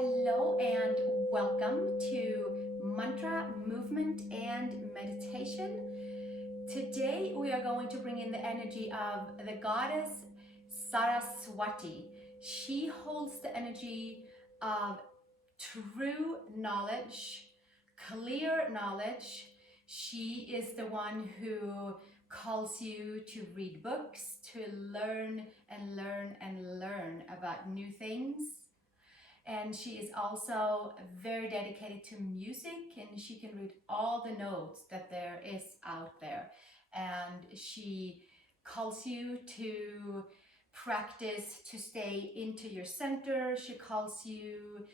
Hello and welcome to Mantra Movement and Meditation. Today we are going to bring in the energy of the goddess Saraswati. She holds the energy of true knowledge, clear knowledge. She is the one who calls you to read books, to learn and learn and learn about new things. And she is also very dedicated to music, and she can read all the notes that there is out there. And she calls you to practice to stay into your center. She calls you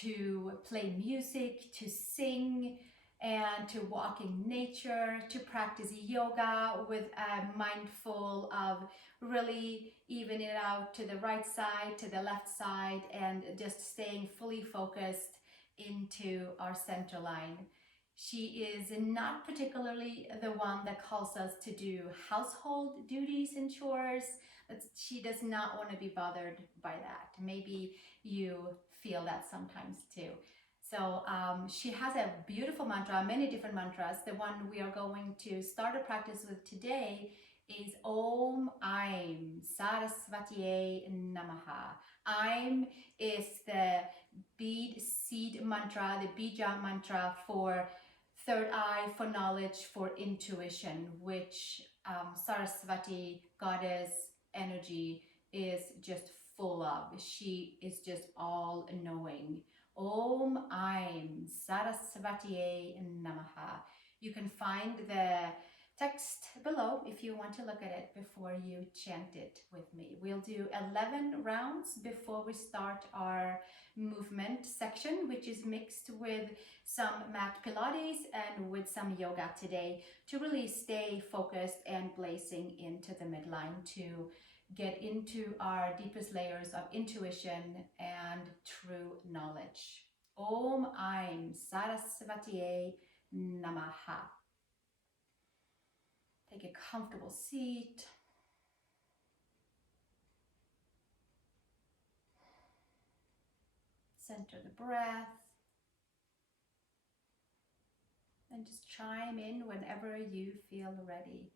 to play music, to sing, and to walk in nature, to practice yoga with a mindful of really even it out to the right side, to the left side, and just staying fully focused into our center line. She is not particularly the one that calls us to do household duties and chores. She does not want to be bothered by that. Maybe you feel that sometimes too. So she has a beautiful mantra, many different mantras. The one we are going to start a practice with today is AIM SARASWATYAI NAMAH. AIM is the bead seed mantra, the bija mantra for third eye, for knowledge, for intuition, which Saraswati goddess energy is just full of. She is just all knowing. AIM SARASWATYAI NAMAH. You can find the text below if you want to look at it before you chant it with me. We'll do 11 rounds before we start our movement section, which is mixed with some mat Pilates and with some yoga today to really stay focused and blazing into the midline to get into our deepest layers of intuition and true knowledge. AIM SARASWATYAI NAMAH. Take a comfortable seat. Center the breath. And just chime in whenever you feel ready.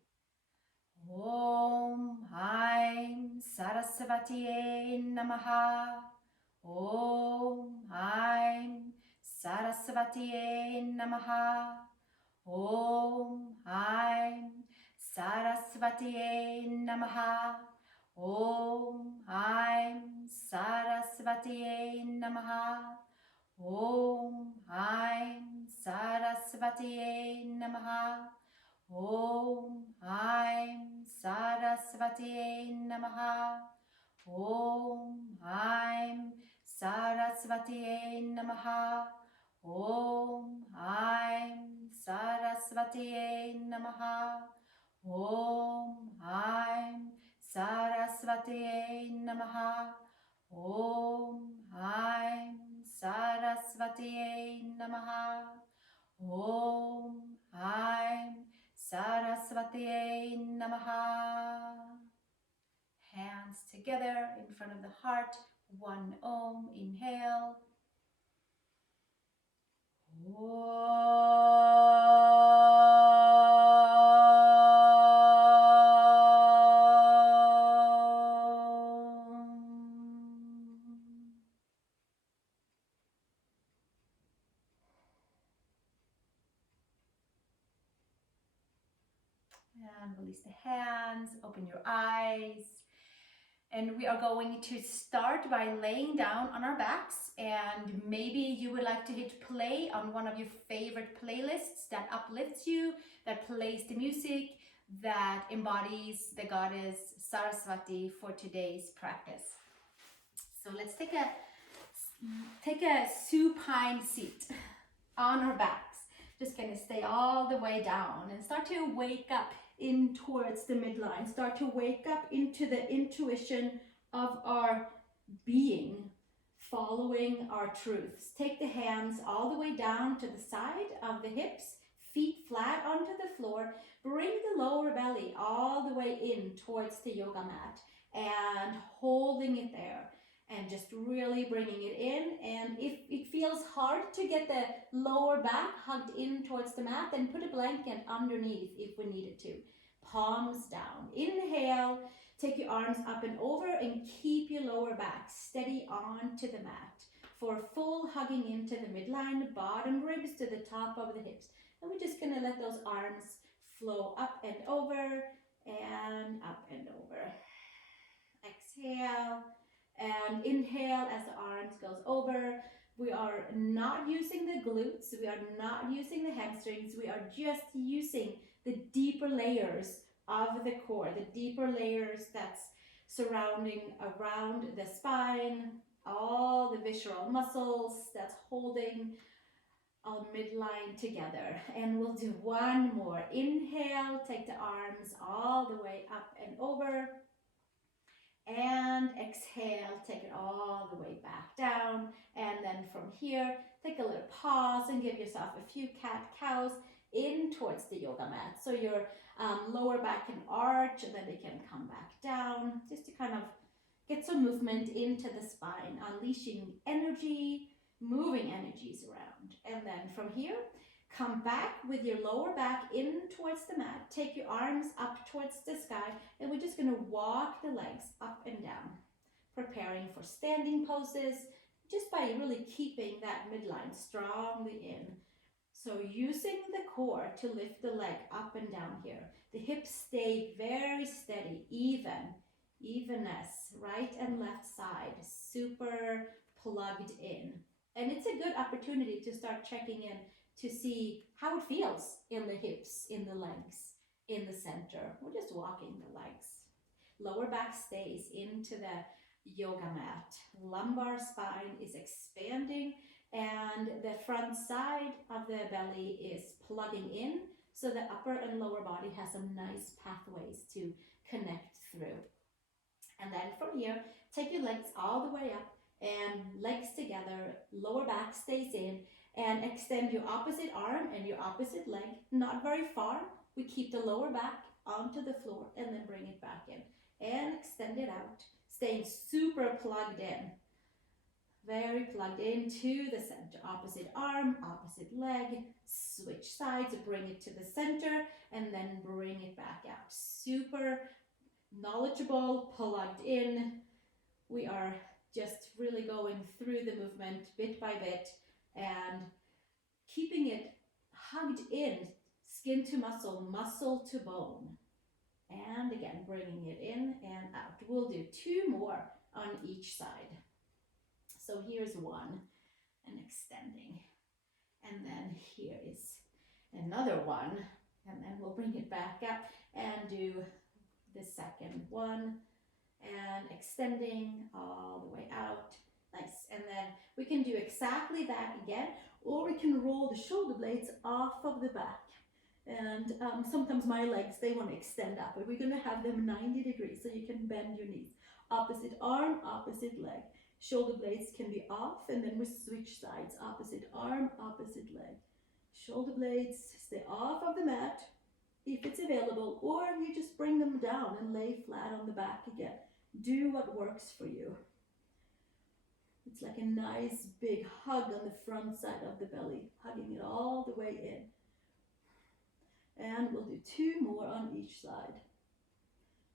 AIM SARASWATYAI NAMAH. AIM SARASWATYAI NAMAH. AIM SARASWATYAI NAMAH. AIM SARASWATYAI NAMAH. AIM SARASWATYAI NAMAH. AIM SARASWATYAI NAMAH. AIM SARASWATYAI NAMAH. AIM SARASWATYAI NAMAH. AIM SARASWATYAI NAMAH. AIM SARASWATYAI NAMAH. AIM SARASWATYAI NAMAH. Hands together in front of the heart. One Om. Inhale. And release the hands, open your eyes. And we are going to start by laying down on our backs, and maybe you would like to hit play on one of your favorite playlists that uplifts you, that plays the music, that embodies the goddess Saraswati for today's practice. So let's take a supine seat on our backs. Just gonna stay all the way down and start to wake up in towards the midline. Start to wake up into the intuition of our being, following our truths. Take the hands all the way down to the side of the hips, feet flat onto the floor. Bring the lower belly all the way in towards the yoga mat and holding it there. And just really bringing it in. And if it feels hard to get the lower back hugged in towards the mat, then put a blanket underneath if we needed to. Palms down. Inhale, take your arms up and over and keep your lower back steady onto the mat for full hugging into the midline, bottom ribs to the top of the hips. And we're just gonna let those arms flow up and over and up and over. Exhale and inhale as the arms goes over. We are not using the glutes, we are not using the hamstrings, we are just using the deeper layers of the core, the deeper layers that's surrounding around the spine, all the visceral muscles that's holding our midline together. And we'll do one more. Inhale, take the arms all the way up and over. And exhale, take it all the way back down. And then from here, take a little pause and give yourself a few cat-cows in towards the yoga mat. So your lower back can arch and then it can come back down, just to kind of get some movement into the spine, unleashing energy, moving energies around. And then from here, come back with your lower back in towards the mat. Take your arms up towards the sky, and we're just going to walk the legs up and down, preparing for standing poses, just by really keeping that midline strongly in. So using the core to lift the leg up and down here. The hips stay very steady, evenness, right and left side, super plugged in. And it's a good opportunity to start checking in to see how it feels in the hips, in the legs, in the center. We're just walking the legs. Lower back stays into the yoga mat. Lumbar spine is expanding and the front side of the belly is plugging in, so the upper and lower body has some nice pathways to connect through. And then from here, take your legs all the way up and legs together, lower back stays in, and extend your opposite arm and your opposite leg, not very far. We keep the lower back onto the floor and then bring it back in and extend it out, staying super plugged in. Very plugged into the center. Opposite arm, opposite leg, switch sides, bring it to the center and then bring it back out. Super knowledgeable, plugged in. We are just really going through the movement bit by bit and keeping it hugged in, skin to muscle, muscle to bone. And again, bringing it in and out. We'll do two more on each side. So here's one, and extending. And then here is another one. And then we'll bring it back up and do the second one. And extending all the way out. Nice. And then we can do exactly that again, or we can roll the shoulder blades off of the back. And sometimes my legs, they want to extend up, but we're going to have them 90 degrees so you can bend your knees. Opposite arm, opposite leg. Shoulder blades can be off, and then we switch sides. Opposite arm, opposite leg. Shoulder blades stay off of the mat if it's available, or you just bring them down and lay flat on the back again. Do what works for you. It's like a nice big hug on the front side of the belly, hugging it all the way in. And we'll do two more on each side.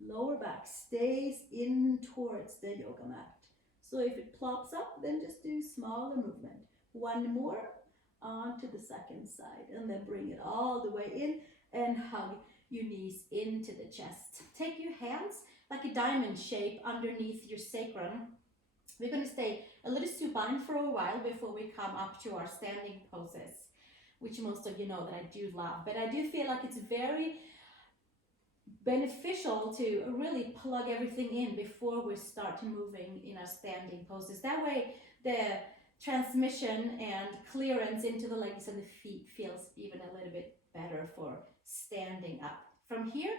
Lower back stays in towards the yoga mat. So if it plops up, then just do smaller movement. One more onto the second side, and then bring it all the way in and hug your knees into the chest. Take your hands like a diamond shape underneath your sacrum. We're going to stay a little supine for a while before we come up to our standing poses, which most of you know that I do love. But I do feel like it's very beneficial to really plug everything in before we start moving in our standing poses. That way the transmission and clearance into the legs and the feet feels even a little bit better for standing up. From here,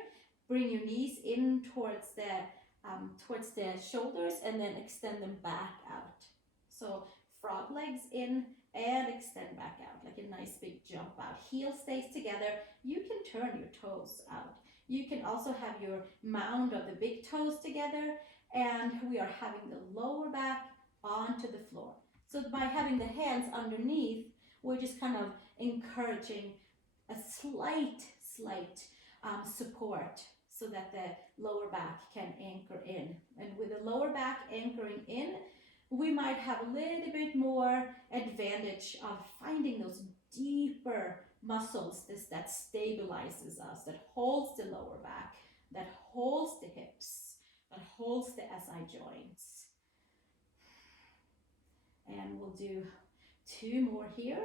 bring your knees in towards the shoulders and then extend them back out. So frog legs in and extend back out like a nice big jump out. Heel stays together. You can turn your toes out. You can also have your mound of the big toes together and we are having the lower back onto the floor. So by having the hands underneath, we're just kind of encouraging a slight support so that the lower back can anchor in. And with the lower back anchoring in, we might have a little bit more advantage of finding those deeper muscles that stabilizes us, that holds the lower back, that holds the hips, that holds the SI joints. And we'll do 2 more here.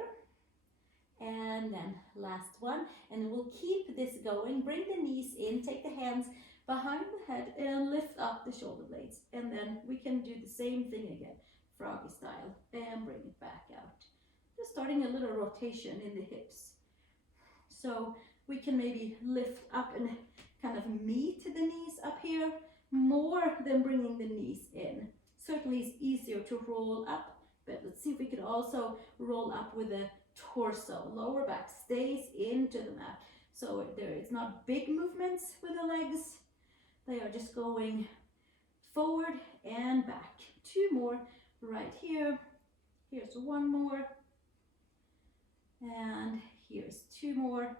And then last one. And we'll keep this going. Bring the knees in, take the hands behind the head and lift up the shoulder blades. And then we can do the same thing again, froggy style, and bring it back out. Just starting a little rotation in the hips. So we can maybe lift up and kind of meet the knees up here more than bringing the knees in. Certainly it's easier to roll up, but let's see if we could also roll up with the torso. Lower back stays into the mat. So there is not big movements with the legs. They are just going forward and back. 2 more right here. Here's 1 more. And here's 2 more.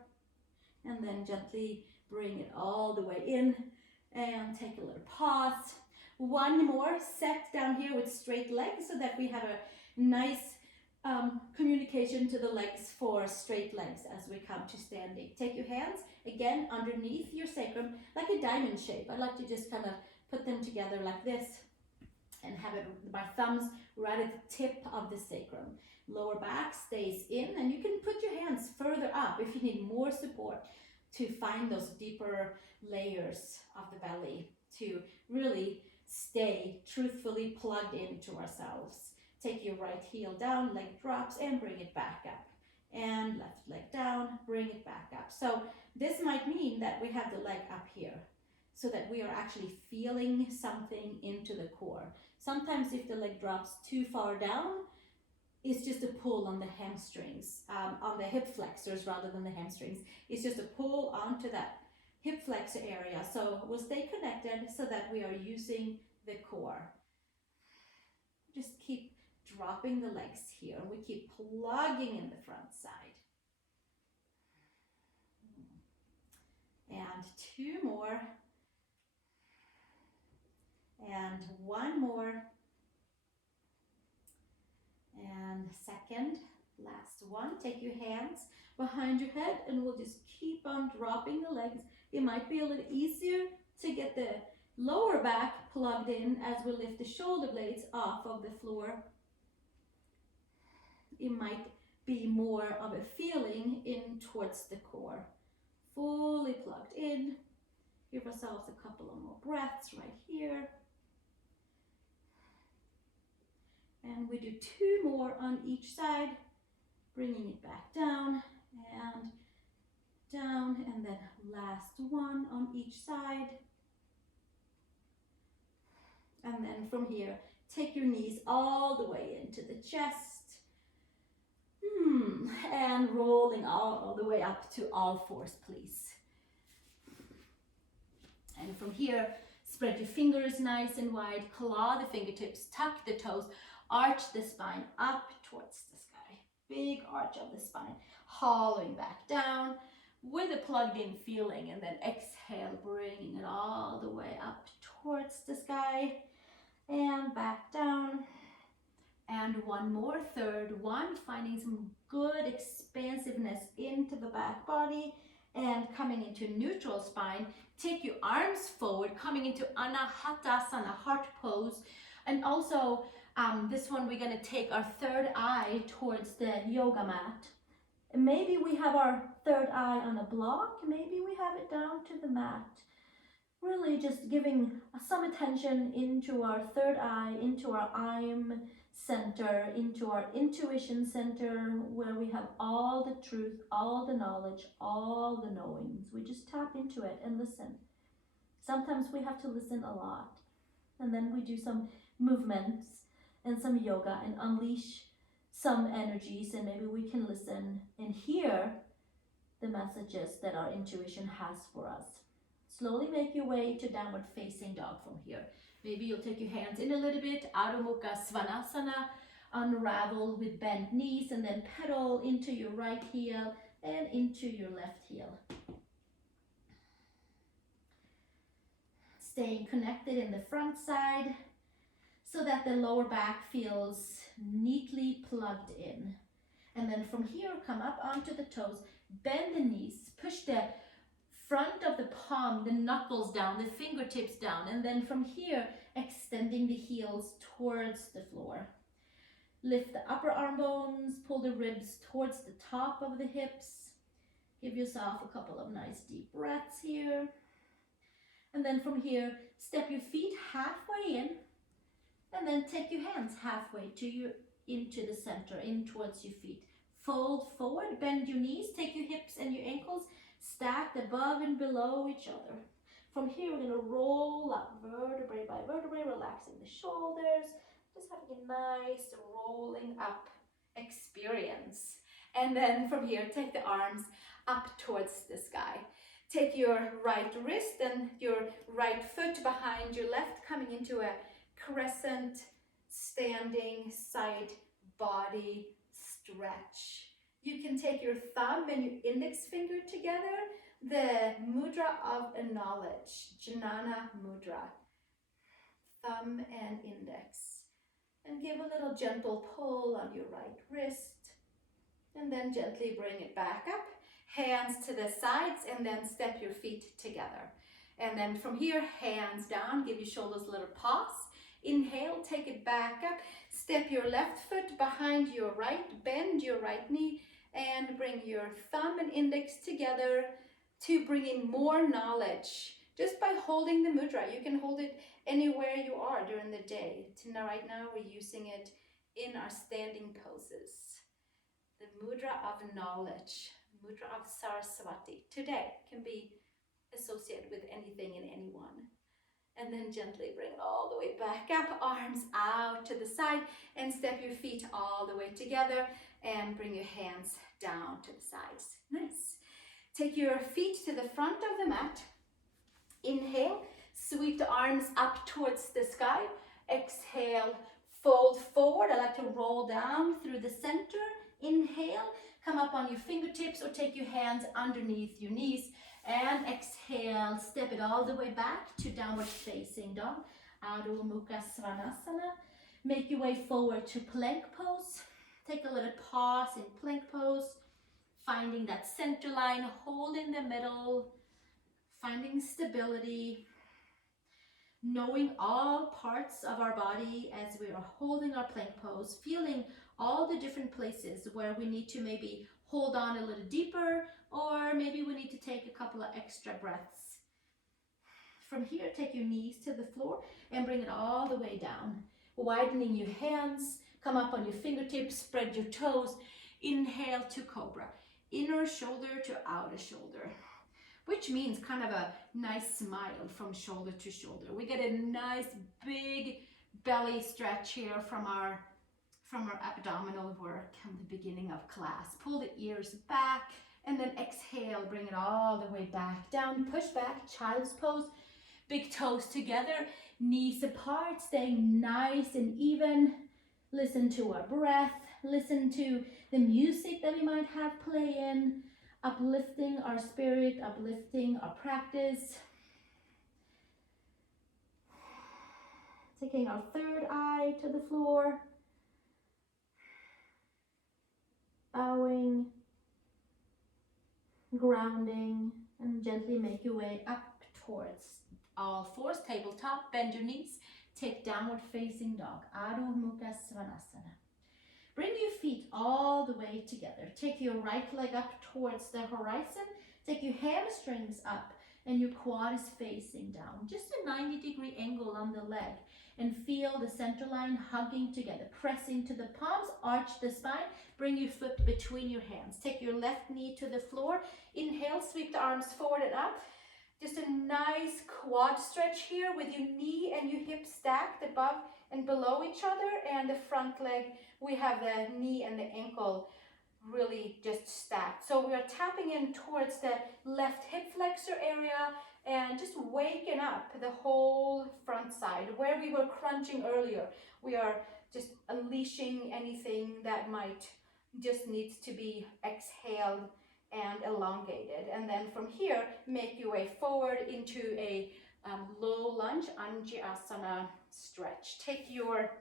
And then gently bring it all the way in and take a little pause. 1 more set down here with straight legs so that we have a nice communication to the legs for straight legs as we come to standing. Take your hands again underneath your sacrum like a diamond shape. I like to just kind of put them together like this and have it, my thumbs right at the tip of the sacrum. Lower back stays in, and you can put your hands further up if you need more support to find those deeper layers of the belly to really stay truthfully plugged into ourselves. Take your right heel down, leg drops, and bring it back up. And left leg down, bring it back up. So this might mean that we have the leg up here so that we are actually feeling something into the core. Sometimes if the leg drops too far down, it's just a pull on the hamstrings, on the hip flexors rather than the hamstrings. It's just a pull onto that hip flexor area. So we'll stay connected so that we are using the core. Just keep dropping the legs here. We keep plugging in the front side. And 2 more. And 1 more. And second, last one. Take your hands behind your head and we'll just keep on dropping the legs. It might be a little easier to get the lower back plugged in as we lift the shoulder blades off of the floor. It might be more of a feeling in towards the core. Fully plugged in. Give ourselves a couple of more breaths right here. And we do 2 more on each side, bringing it back down, and then last one on each side. And then from here, take your knees all the way into the chest. And rolling all the way up to all fours, please. And from here, spread your fingers nice and wide, claw the fingertips, tuck the toes, arch the spine up towards the sky. Big arch of the spine, hollowing back down with a plugged in feeling, and then exhale, bringing it all the way up towards the sky and back down. And 1 more, third one, finding some good expansiveness into the back body and coming into neutral spine. Take your arms forward, coming into Anahatasana, heart pose. And also this one, we're going to take our third eye towards the yoga mat. And maybe we have our third eye on a block, maybe we have it down to the mat. Really just giving some attention into our third eye, into our AIM center, into our intuition center, where we have all the truth, all the knowledge, all the knowings. We just tap into it and listen. Sometimes we have to listen a lot. And then we do some movements and some yoga and unleash some energies, and maybe we can listen and hear the messages that our intuition has for us. Slowly make your way to downward facing dog from here. Maybe you'll take your hands in a little bit, Adho Mukha Svanasana, unravel with bent knees, and then pedal into your right heel and into your left heel. Staying connected in the front side so that the lower back feels neatly plugged in. And then from here, come up onto the toes, bend the knees, push the front of the palm, the knuckles down, the fingertips down, and then from here, extending the heels towards the floor. Lift the upper arm bones, pull the ribs towards the top of the hips. Give yourself a couple of nice deep breaths here. And then from here, step your feet halfway in, and then take your hands halfway into the center, in towards your feet. Fold forward, bend your knees, take your hips and your ankles stacked above and below each other. From here, we're going to roll up vertebrae by vertebrae, relaxing the shoulders, just having a nice rolling up experience. And then from here, take the arms up towards the sky. Take your right wrist and your right foot behind your left, coming into a crescent standing side body stretch. You can take your thumb and your index finger together, the mudra of knowledge, Jnana mudra, thumb and index, and give a little gentle pull on your right wrist, and then gently bring it back up, hands to the sides, and then step your feet together. And then from here, hands down, give your shoulders a little pause. Inhale, take it back up, step your left foot behind your right, bend your right knee, and bring your thumb and index together to bring in more knowledge. Just by holding the mudra, you can hold it anywhere you are during the day. Right now, we're using it in our standing poses. The mudra of knowledge, mudra of Saraswati. Today can be associated with anything and anyone. And then gently bring it all the way back up, arms out to the side, and step your feet all the way together and bring your hands down to the sides. Nice. Take your feet to the front of the mat. Inhale, sweep the arms up towards the sky. Exhale, fold forward. I like to roll down through the center. Inhale, come up on your fingertips or take your hands underneath your knees. And exhale, step it all the way back to downward facing dog, Adho Mukha Svanasana. Make your way forward to plank pose. Take a little pause in plank pose, finding that center line, hold in the middle, finding stability, knowing all parts of our body as we are holding our plank pose, feeling all the different places where we need to maybe hold on a little deeper, or maybe we need to take a couple of extra breaths. From here, take your knees to the floor and bring it all the way down. Widening your hands, come up on your fingertips, spread your toes. Inhale to cobra, inner shoulder to outer shoulder, which means kind of a nice smile from shoulder to shoulder. We get a nice big belly stretch here from our abdominal work from the beginning of class. Pull the ears back and then exhale, bring it all the way back down. Push back, child's pose. Big toes together, knees apart, staying nice and even. Listen to our breath, listen to the music that we might have playing, uplifting our spirit, uplifting our practice. Taking our third eye to the floor. Bowing, grounding, and gently make your way up towards all fours, tabletop, bend your knees, take downward facing dog, Adho Mukha Svanasana. Bring your feet all the way together. Take your right leg up towards the horizon, take your hamstrings up, and your quad is facing down. Just a 90-degree angle on the leg, and feel the center line hugging together. Press into the palms, arch the spine, bring your foot between your hands. Take your left knee to the floor. Inhale, sweep the arms forward and up. Just a nice quad stretch here with your knee and your hip stacked above and below each other. And the front leg, we have the knee and the ankle really just stacked. So we are tapping in towards the left hip flexor area and just waking up the whole front side. Where we were crunching earlier, we are just unleashing anything that might just needs to be exhaled and elongated. And then from here, make your way forward into a low lunge, Anjasana stretch. Take your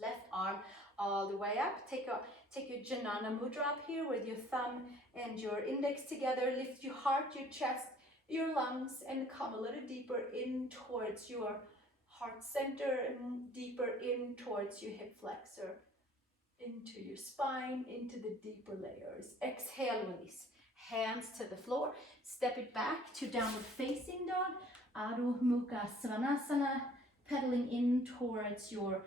left arm all the way up. Take your Janana Mudra up here with your thumb and your index together. Lift your heart, your chest, your lungs, and come a little deeper in towards your heart center and deeper in towards your hip flexor, into your spine, into the deeper layers. Exhale, release. Hands to the floor. Step it back to downward facing dog. Adho Mukha Svanasana. Pedaling in towards your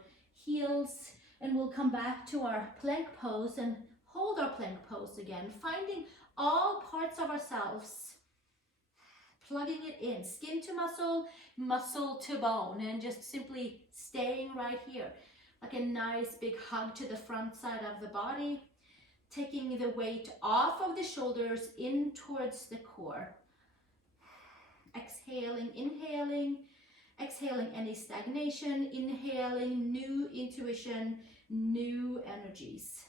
heels. And we'll come back to our plank pose and hold our plank pose again. Finding all parts of ourselves. Plugging it in. Skin to muscle, muscle to bone. And just simply staying right here. Like a nice big hug to the front side of the body. Taking the weight off of the shoulders in towards the core. Exhaling, inhaling. Exhaling any stagnation. Inhaling new intuition, new energies.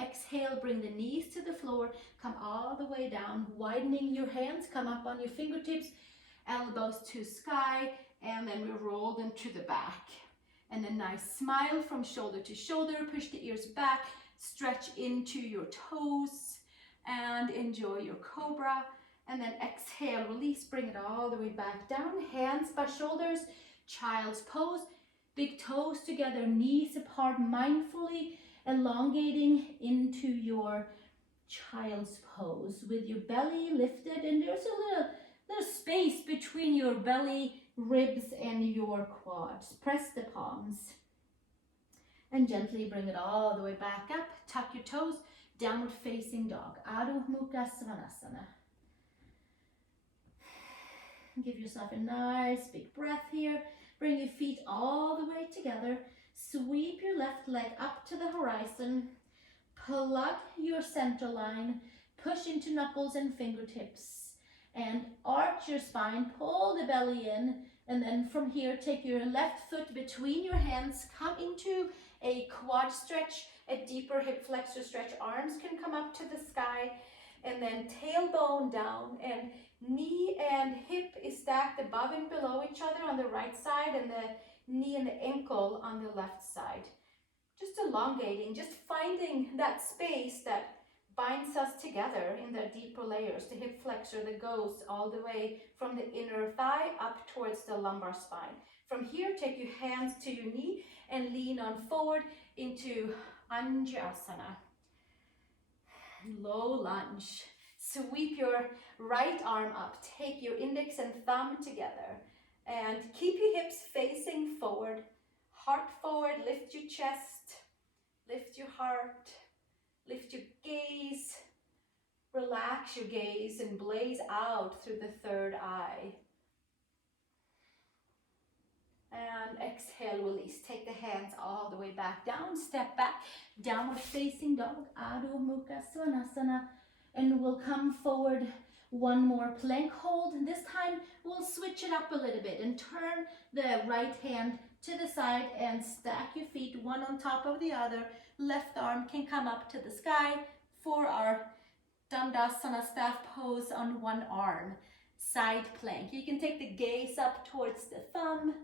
Exhale, bring the knees to the floor. Come all the way down. Widening your hands. Come up on your fingertips. Elbows to sky. And then we roll them to the back. And a nice smile from shoulder to shoulder. Push the ears back. Stretch into your toes. And enjoy your cobra. And then exhale, release. Bring it all the way back down. Hands by shoulders. Child's pose. Big toes together. Knees apart. Mindfully elongating into your child's pose. With your belly lifted. And there's a little space between your belly, ribs, and your quads. Press the palms and gently bring it all the way back up. Tuck your toes. Downward facing dog. Adho Mukha Svanasana. Give yourself a nice big breath here. Bring your feet all the way together. Sweep your left leg up to the horizon. Plug your center line. Push into knuckles and fingertips. And arch your spine. Pull the belly in. And then from here, take your left foot between your hands. Come into a quad stretch, a deeper hip flexor stretch. Arms can come up to the sky. And then tailbone down. And knee and hip is stacked above and below each other on the right side. And the knee and the ankle on the left side. Just elongating, just finding that space that binds us together in the deeper layers, the hip flexor that goes all the way from the inner thigh up towards the lumbar spine. From here, take your hands to your knee and lean on forward into Anjasana. Low lunge. Sweep your right arm up. Take your index and thumb together. And keep your hips facing forward. Heart forward, lift your chest. Lift your heart. Lift your gaze, relax your gaze and blaze out through the third eye. And exhale, release. Take the hands all the way back down, step back, downward facing dog, Adho Mukha Svanasana. And we'll come forward one more plank hold. And this time we'll switch it up a little bit and turn the right hand to the side and stack your feet one on top of the other. Left arm can come up to the sky for our Dandasana staff pose on one arm. Side plank. You can take the gaze up towards the thumb.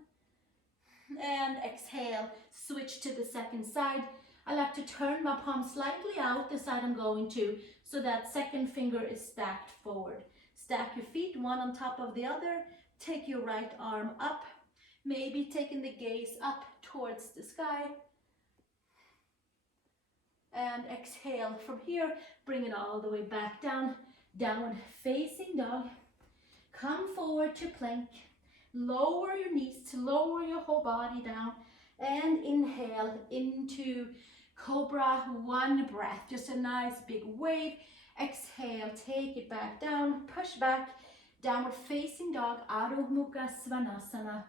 And exhale, switch to the second side. I like to turn my palm slightly out the side I'm going to, so that second finger is stacked forward. Stack your feet one on top of the other. Take your right arm up. Maybe taking the gaze up towards the sky. And exhale from here. Bring it all the way back down. Downward facing dog. Come forward to plank. Lower your knees to lower your whole body down. And inhale into Cobra. One breath. Just a nice big wave. Exhale. Take it back down. Push back. Downward facing dog. Adho Mukha Svanasana.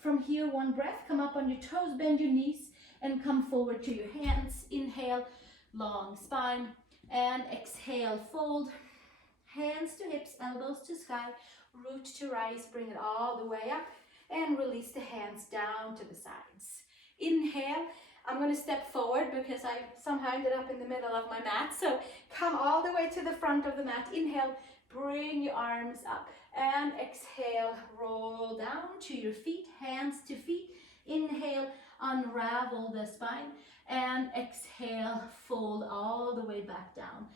From here, one breath. Come up on your toes. Bend your knees. And come forward to your hands. Inhale, long spine. And exhale, fold. Hands to hips, elbows to sky, root to rise, bring it all the way up, and release the hands down to the sides. Inhale, I'm going to step forward because I somehow ended up in the middle of my mat, so come all the way to the front of the mat. Inhale, bring your arms up, and exhale, roll down to your feet, hands to feet. Inhale, unravel the spine, and exhale, fold all the way back down.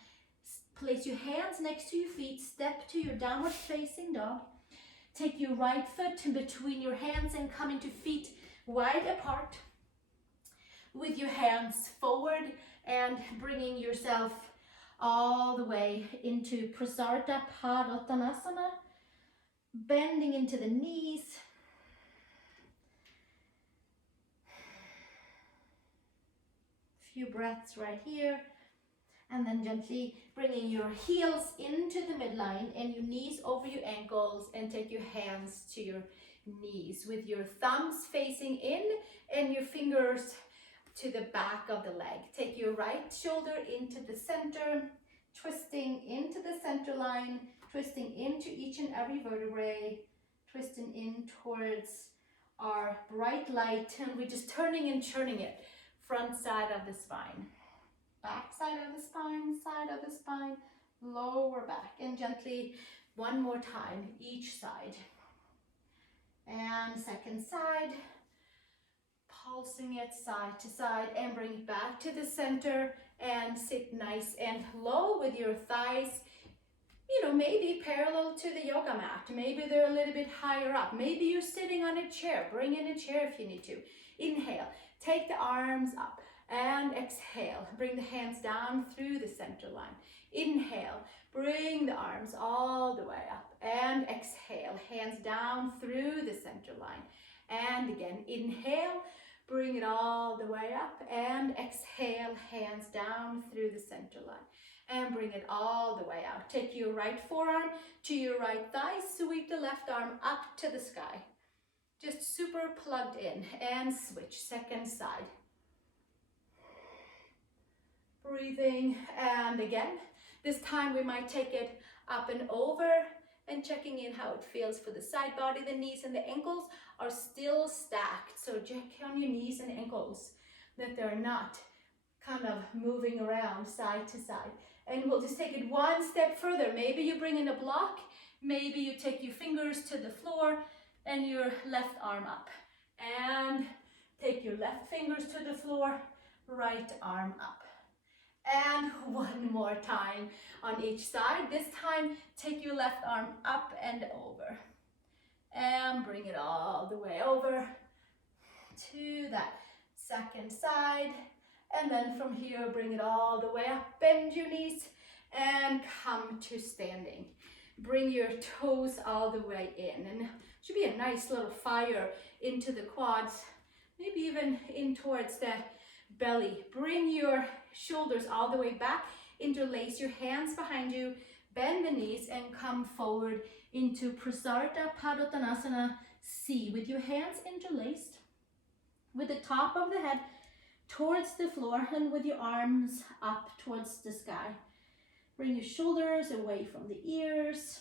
Place your hands next to your feet, step to your downward facing dog. Take your right foot in between your hands and come into feet wide apart. With your hands forward and bringing yourself all the way into Prasarta Padhanasana, bending into the knees. Few breaths right here. And then gently bringing your heels into the midline and your knees over your ankles, and take your hands to your knees with your thumbs facing in and your fingers to the back of the leg. Take your right shoulder into the center, twisting into the center line, twisting into each and every vertebrae, twisting in towards our bright light, and we're just turning and churning it. Front side of the spine. Back side of the spine, lower back, and gently one more time each side. And second side, pulsing it side to side, and bring it back to the center and sit nice and low with your thighs, maybe parallel to the yoga mat. Maybe they're a little bit higher up. Maybe you're sitting on a chair. Bring in a chair if you need to. Inhale, take the arms up. And exhale, bring the hands down through the center line. Inhale, bring the arms all the way up. And exhale, hands down through the center line. And again, inhale, bring it all the way up. And exhale, hands down through the center line. And bring it all the way out. Take your right forearm to your right thigh. Sweep the left arm up to the sky. Just super plugged in. And switch, second side. Breathing, and again, this time we might take it up and over and checking in how it feels for the side body. The knees and the ankles are still stacked, so check on your knees and ankles that they're not kind of moving around side to side. And we'll just take it one step further. Maybe you bring in a block, maybe you take your fingers to the floor and your left arm up, and take your left fingers to the floor, right arm up. And one more time on each side. This time, take your left arm up and over. And bring it all the way over to that second side. And then from here, bring it all the way up. Bend your knees and come to standing. Bring your toes all the way in. And it should be a nice little fire into the quads. Maybe even in towards the belly. Bring your shoulders all the way back, interlace your hands behind you, bend the knees, and come forward into Prasarta Padhanasana C with your hands interlaced, with the top of the head towards the floor and with your arms up towards the sky. Bring your shoulders away from the ears.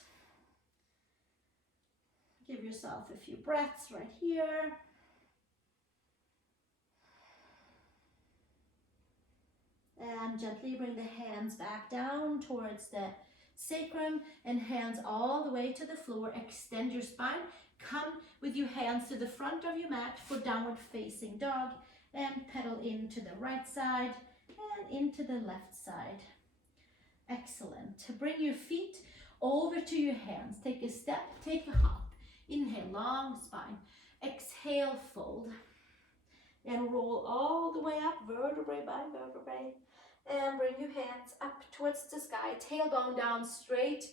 Give yourself a few breaths right here. And gently bring the hands back down towards the sacrum and hands all the way to the floor. Extend your spine. Come with your hands to the front of your mat for downward facing dog, and pedal into the right side and into the left side. Excellent. Bring your feet over to your hands. Take a step, take a hop. Inhale, long spine. Exhale, fold. And roll all the way up, vertebrae by vertebrae. And bring your hands up towards the sky. Tailbone down straight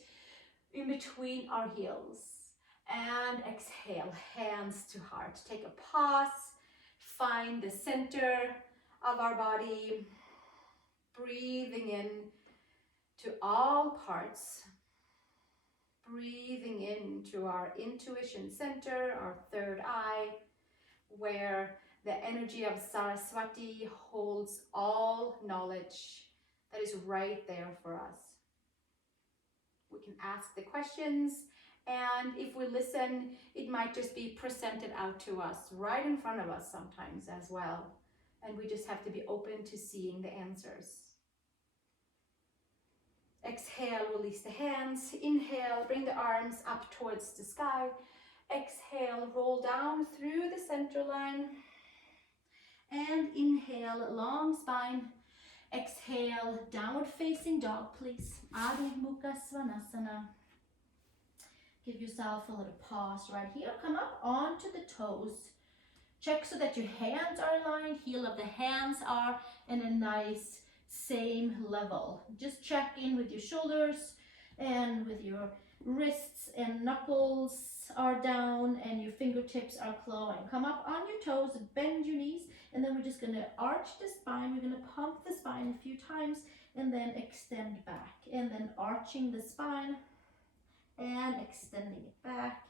in between our heels. And exhale, hands to heart. Take a pause. Find the center of our body. Breathing in to all parts. Breathing into our intuition center, our third eye, where the energy of Saraswati holds all knowledge that is right there for us. We can ask the questions, and if we listen, it might just be presented out to us right in front of us sometimes as well. And we just have to be open to seeing the answers. Exhale, release the hands. Inhale, bring the arms up towards the sky. Exhale, roll down through the center line. And inhale, long spine. Exhale, downward facing dog, please. Adho Mukha Svanasana. Give yourself a little pause right here. Come up onto the toes. Check so that your hands are aligned. Heel of the hands are in a nice same level. Just check in with your shoulders and with your wrists and knuckles are down and your fingertips are clawing. Come up on your toes, bend your knees, and then we're just going to arch the spine. We're going to pump the spine a few times and then extend back. And then arching the spine and extending it back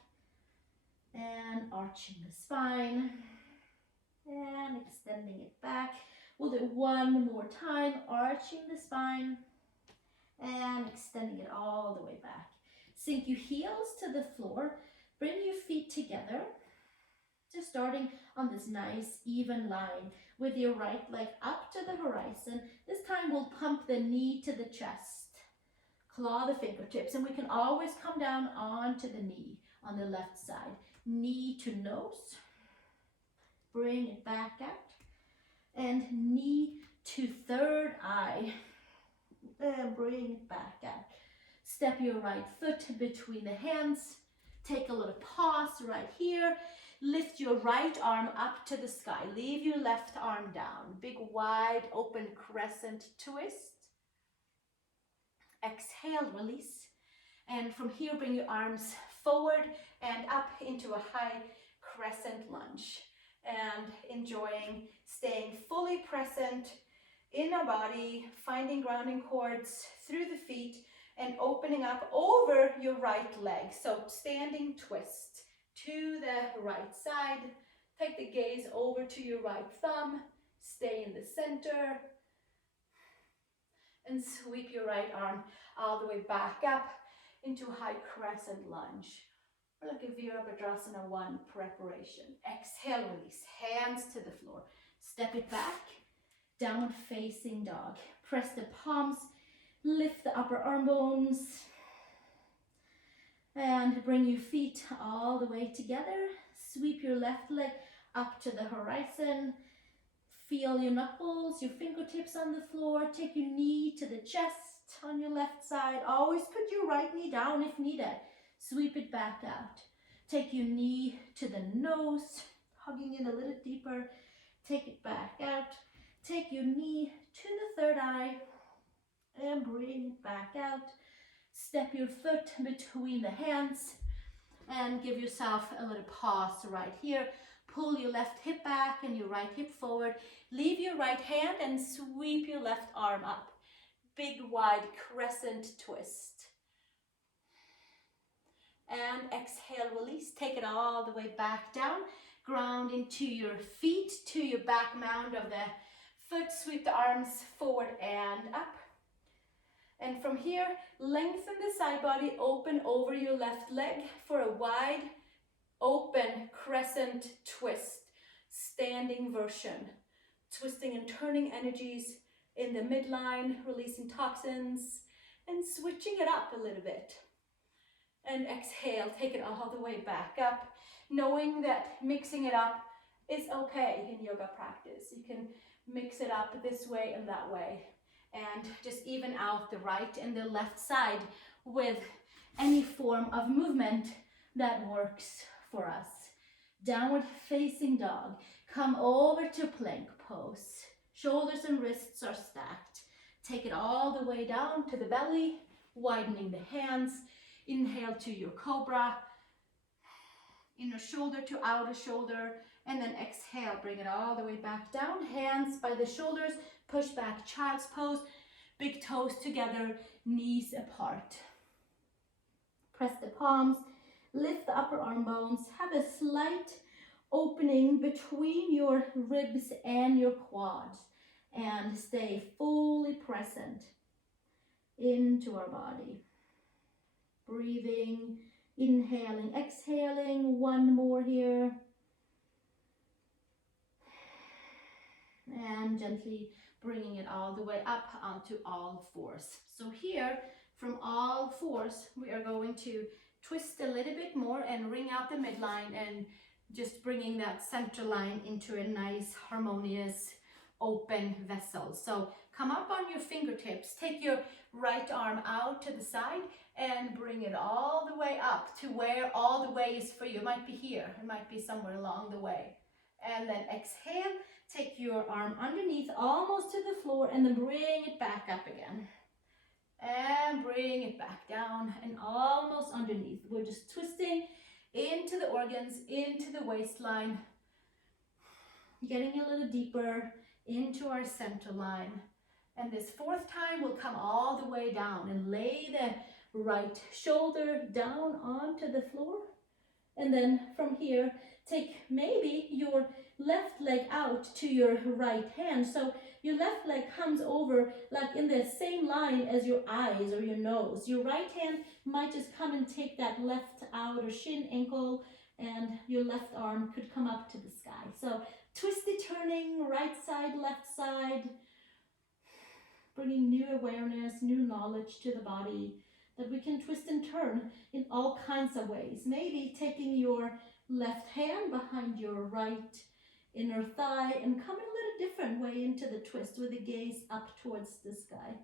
and arching the spine and extending it back. We'll do one more time, arching the spine and extending it all the way back. Sink your heels to the floor. Bring your feet together. Just starting on this nice even line with your right leg up to the horizon. This time we'll pump the knee to the chest. Claw the fingertips, and we can always come down onto the knee on the left side. Knee to nose. Bring it back out. And knee to third eye. And bring it back out. Step your right foot between the hands. Take a little pause right here. Lift your right arm up to the sky. Leave your left arm down. Big wide open crescent twist. Exhale, release. And from here, bring your arms forward and up into a high crescent lunge. And enjoying staying fully present in our body, finding grounding cords through the feet and opening up over your right leg. So standing twist to the right side. Take the gaze over to your right thumb. Stay in the center. And sweep your right arm all the way back up into high crescent lunge. Or like a Virabhadrasana 1 preparation. Exhale, release. Hands to the floor. Step it back. Downward facing dog. Press the palms. Lift the upper arm bones. And bring your feet all the way together. Sweep your left leg up to the horizon. Feel your knuckles, your fingertips on the floor. Take your knee to the chest on your left side. Always put your right knee down if needed. Sweep it back out. Take your knee to the nose, hugging in a little deeper. Take it back out. Take your knee to the third eye and bring it back out. Step your foot between the hands and give yourself a little pause right here. Pull your left hip back and your right hip forward. Leave your right hand and sweep your left arm up. Big wide crescent twist. And exhale, release. Take it all the way back down. Ground into your feet, to your back mound of the foot. Sweep the arms forward and up. And from here, lengthen the side body, open over your left leg for a wide, open crescent twist. Standing version. Twisting and turning energies in the midline, releasing toxins, and switching it up a little bit. And exhale, take it all the way back up, knowing that mixing it up is okay in yoga practice. You can mix it up this way and that way, and just even out the right and the left side with any form of movement that works for us. Downward facing dog. Come over to plank pose. Shoulders and wrists are stacked. Take it all the way down to the belly, widening the hands. Inhale to your cobra, inner shoulder to outer shoulder, and then exhale, bring it all the way back down. Hands by the shoulders, push back, child's pose, big toes together, knees apart. Press the palms, lift the upper arm bones, have a slight opening between your ribs and your quads. and stay fully present into our body. Breathing, inhaling, exhaling, one more here. And gently bringing it all the way up onto all fours. So here, from all fours, we are going to twist a little bit more and wring out the midline and just bringing that center line into a nice, harmonious, open vessel. So come up on your fingertips, take your right arm out to the side and bring it all the way up to where all the way is for you. It might be here, it might be somewhere along the way. And then exhale, take your arm underneath, almost to the floor, and then bring it back up again. And bring it back down and almost underneath. We're just twisting into the organs, into the waistline, getting a little deeper into our center line. And this fourth time we'll come all the way down and lay the right shoulder down onto the floor. And then from here, take maybe your left leg out to your right hand. So your left leg comes over like in the same line as your eyes or your nose. Your right hand might just come and take that left outer shin, ankle, and your left arm could come up to the sky. So twisty turning, right side, left side, bringing new awareness, new knowledge to the body, that we can twist and turn in all kinds of ways. Maybe taking your left hand behind your right inner thigh and coming a little different way into the twist with the gaze up towards the sky.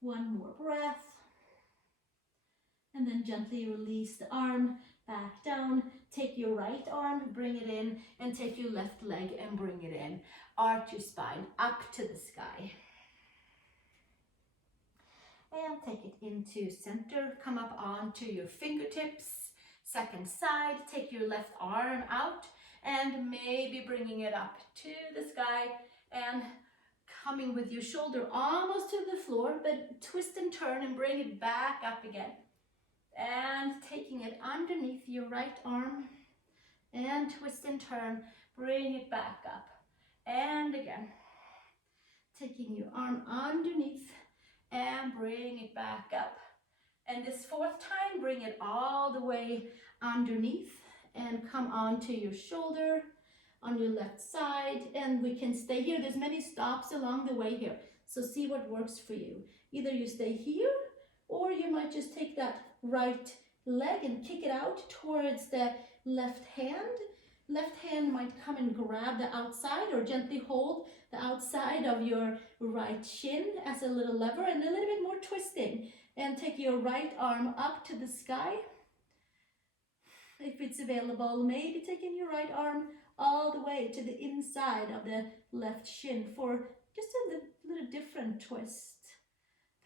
One more breath. And then gently release the arm back down. Take your right arm, bring it in, and take your left leg and bring it in. Arch your spine up to the sky. And take it into center. Come up onto your fingertips. Second side, take your left arm out and maybe bringing it up to the sky and coming with your shoulder almost to the floor, but twist and turn and bring it back up again. And taking it underneath your right arm and twist and turn, bring it back up. And again, taking your arm underneath and bring it back up. And this fourth time, bring it all the way underneath and come onto your shoulder on your left side. And we can stay here. There's many stops along the way here. So see what works for you. Either you stay here or you might just take that right leg and kick it out towards the left hand. Left hand might come and grab the outside or gently hold the outside of your right shin as a little lever and a little bit more twisting. And take your right arm up to the sky. If it's available, maybe taking your right arm all the way to the inside of the left shin for just a little different twist.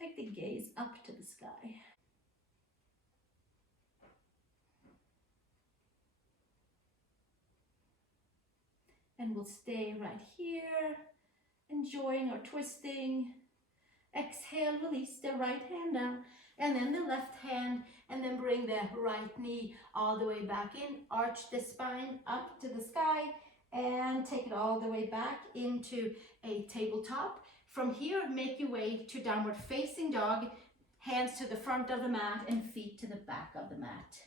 Take the gaze up to the sky. And we'll stay right here, enjoying our twisting. Exhale, release the right hand down, and then the left hand, and then bring the right knee all the way back in. Arch the spine up to the sky, and take it all the way back into a tabletop. From here, make your way to downward facing dog, hands to the front of the mat and feet to the back of the mat.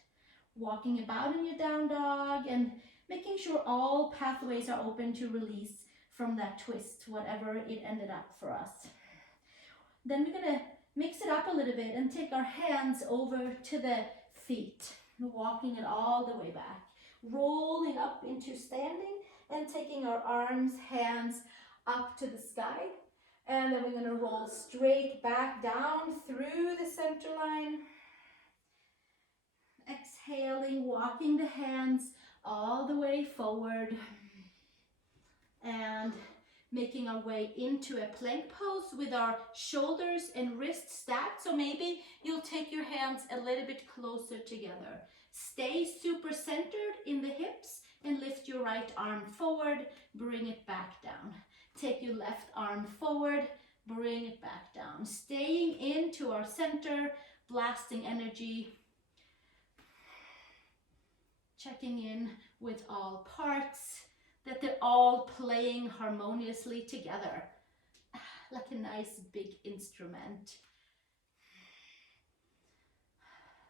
Walking about in your down dog and making sure all pathways are open to release from that twist, whatever it ended up for us. Then we're going to mix it up a little bit and take our hands over to the feet, walking it all the way back, rolling up into standing and taking our arms, hands up to the sky. And then we're going to roll straight back down through the center line. Exhaling, walking the hands all the way forward and making our way into a plank pose with our shoulders and wrists stacked. So maybe you'll take your hands a little bit closer together. Stay super centered in the hips and lift your right arm forward, bring it back down. Take your left arm forward, bring it back down. Staying into our center, blasting energy. Checking in with all parts. that they're all playing harmoniously together, like a nice big instrument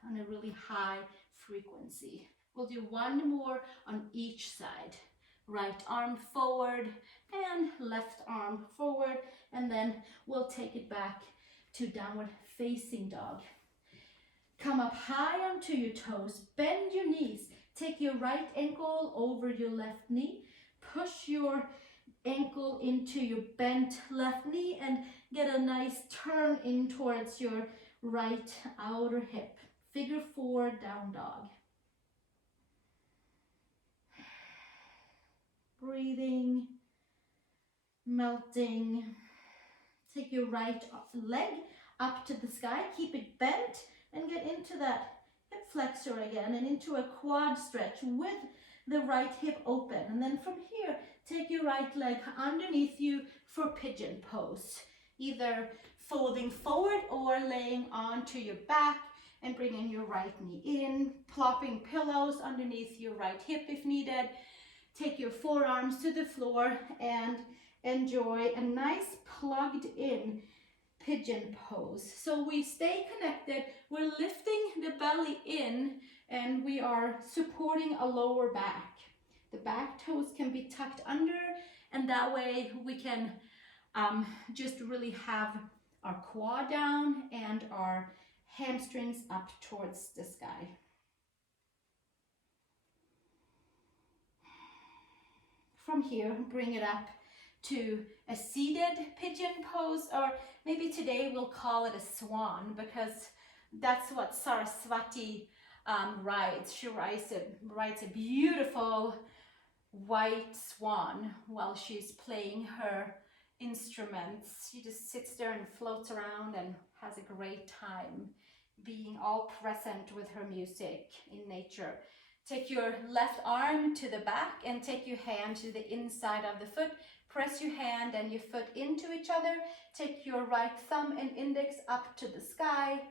on a really high frequency. We'll do one more on each side. Right arm forward and left arm forward, and then we'll take it back to downward facing dog. Come up high onto your toes, bend your knees, take your right ankle over your left knee, push your ankle into your bent left knee and get a nice turn in towards your right outer hip. Figure 4 down dog. Breathing, melting. Take your right leg up to the sky, keep it bent and get into that hip flexor again and into a quad stretch with the right hip open. And then from here, take your right leg underneath you for pigeon pose, either folding forward or laying onto your back and bringing your right knee in, plopping pillows underneath your right hip if needed. Take your forearms to the floor and enjoy a nice plugged in pigeon pose. So we stay connected, we're lifting the belly in and we are supporting a lower back. The back toes can be tucked under and that way we can just really have our quad down and our hamstrings up towards the sky. From here, bring it up to a seated pigeon pose, or maybe today we'll call it a swan because that's what Saraswati rides. She rides a beautiful white swan while she's playing her instruments. She just sits there and floats around and has a great time being all present with her music in nature. Take your left arm to the back and take your hand to the inside of the foot. Press your hand and your foot into each other. Take your right thumb and index up to the sky.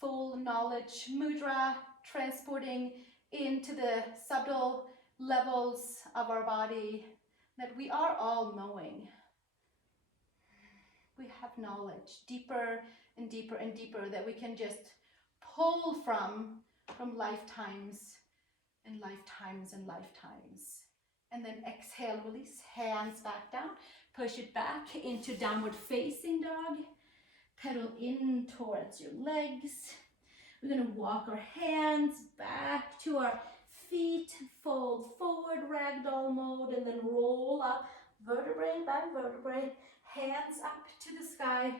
Full knowledge mudra, transporting into the subtle levels of our body that we are all knowing. We have knowledge deeper and deeper and deeper that we can just pull from lifetimes and lifetimes and lifetimes. And then exhale, release, hands back down, push it back into downward facing dog, pedal in towards your legs. We're gonna walk our hands back to our feet, fold forward, ragdoll mode, and then roll up, vertebrae by vertebrae, hands up to the sky.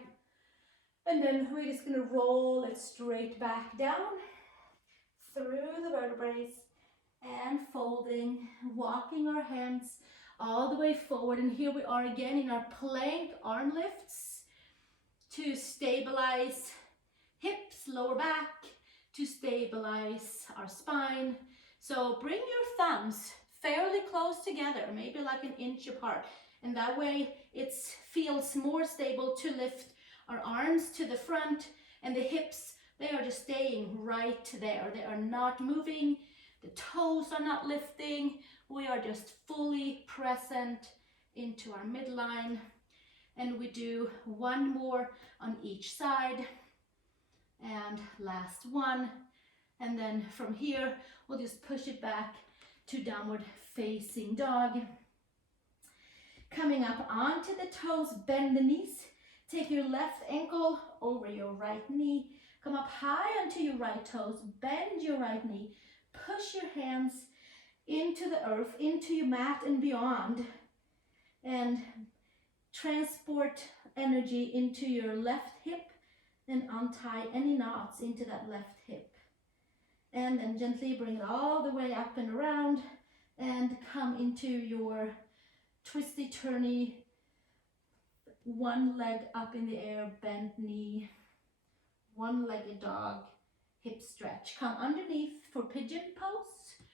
And then we're just gonna roll it straight back down through the vertebrae and folding, walking our hands all the way forward. And here we are again in our plank arm lifts to stabilize hips, lower back, to stabilize our spine. So bring your thumbs fairly close together, maybe like an inch apart. And that way it feels more stable to lift our arms to the front, and the hips, they are just staying right there. They are not moving. The toes are not lifting. We are just fully present into our midline. And we do one more on each side. And last one. And then from here, we'll just push it back to downward facing dog. Coming up onto the toes, bend the knees. Take your left ankle over your right knee. Come up high onto your right toes. Bend your right knee. Push your hands into the earth, into your mat and beyond. And transport energy into your left hip and untie any knots into that left hip. And then gently bring it all the way up and around and come into your twisty turny, one leg up in the air, bent knee, one-legged dog, hip stretch. Come underneath for pigeon pose.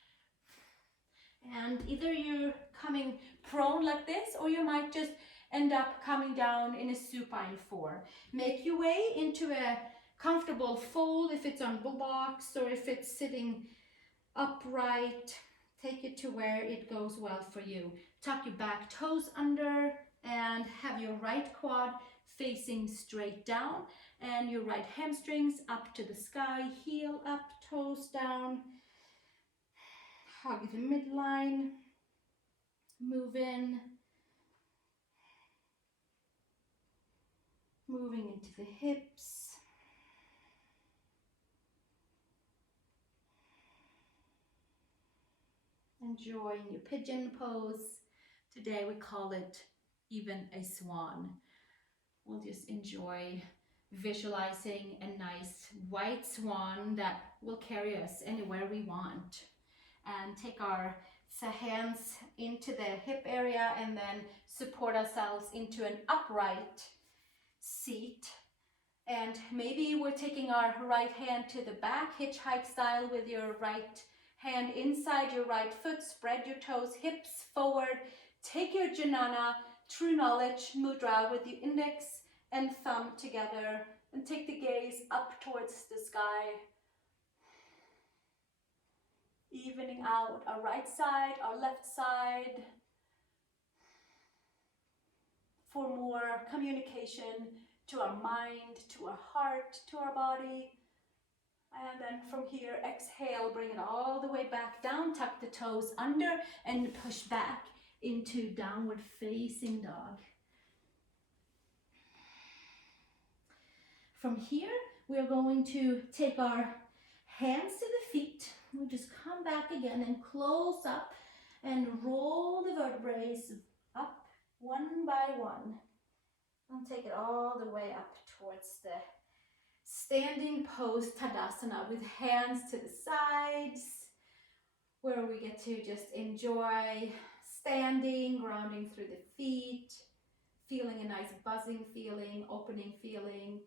And either you're coming prone like this, or you might just end up coming down in a supine form. Make your way into a comfortable fold if it's on blocks or if it's sitting upright. Take it to where it goes well for you. Tuck your back toes under and have your right quad facing straight down and your right hamstrings up to the sky, heel up, toes down. Hug the midline, move in, moving into the hips. Enjoying your pigeon pose. Today we call it even a swan. We'll just enjoy visualizing a nice white swan that will carry us anywhere we want. And take our hands into the hip area and then support ourselves into an upright seat. And maybe we're taking our right hand to the back, hitchhike style, with your right hand inside your right foot. Spread your toes, hips forward. Take your Jnana, true knowledge mudra, with your index and thumb together, and take the gaze up towards the sky. Evening out our right side, our left side, for more communication to our mind, to our heart, to our body. And then from here, exhale, bring it all the way back down, tuck the toes under and push back into downward facing dog. From here, we're going to take our hands to the feet. We'll just come back again and close up and roll the vertebrae up one by one. And take it all the way up towards the standing pose Tadasana, with hands to the sides, where we get to just enjoy standing, grounding through the feet, feeling a nice buzzing feeling, opening feeling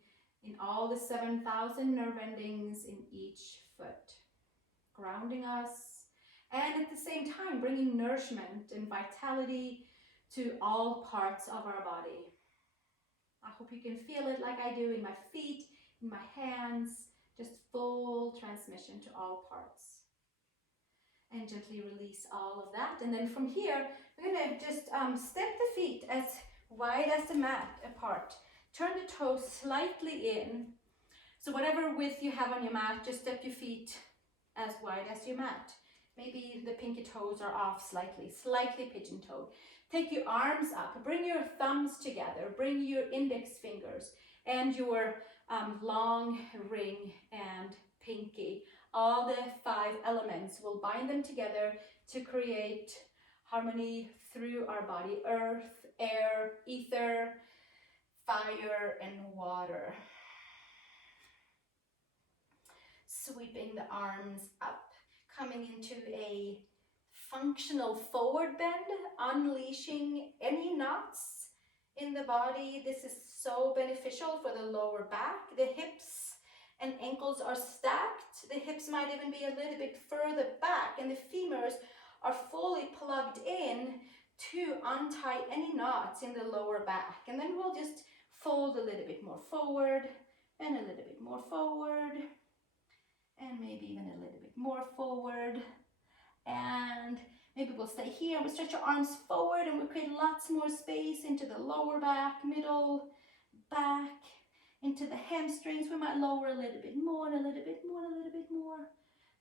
in all the 7,000 nerve endings in each foot, grounding us, and at the same time bringing nourishment and vitality to all parts of our body. I hope you can feel it like I do in my feet, in my hands, just full transmission to all parts. And gently release all of that. And then from here, we're going to just step the feet as wide as the mat apart. Turn the toes slightly in. So whatever width you have on your mat, just step your feet as wide as your mat. Maybe the pinky toes are off slightly pigeon-toed. Take your arms up, bring your thumbs together, bring your index fingers and your long ring and pinky. All the 5 elements, we'll bind them together to create harmony through our body: earth, air, ether, fire, and water. Sweeping the arms up, coming into a functional forward bend, unleashing any knots in the body. This is so beneficial for the lower back. The hips and ankles are stacked. The hips might even be a little bit further back, and the femurs are fully plugged in to untie any knots in the lower back. And then we'll just fold a little bit more forward and a little bit more forward, and maybe even a little bit more forward. And maybe we'll stay here. We'll stretch our arms forward and we'll create lots more space into the lower back, middle, back, into the hamstrings. We might lower a little bit more, and a little bit more, and a little bit more.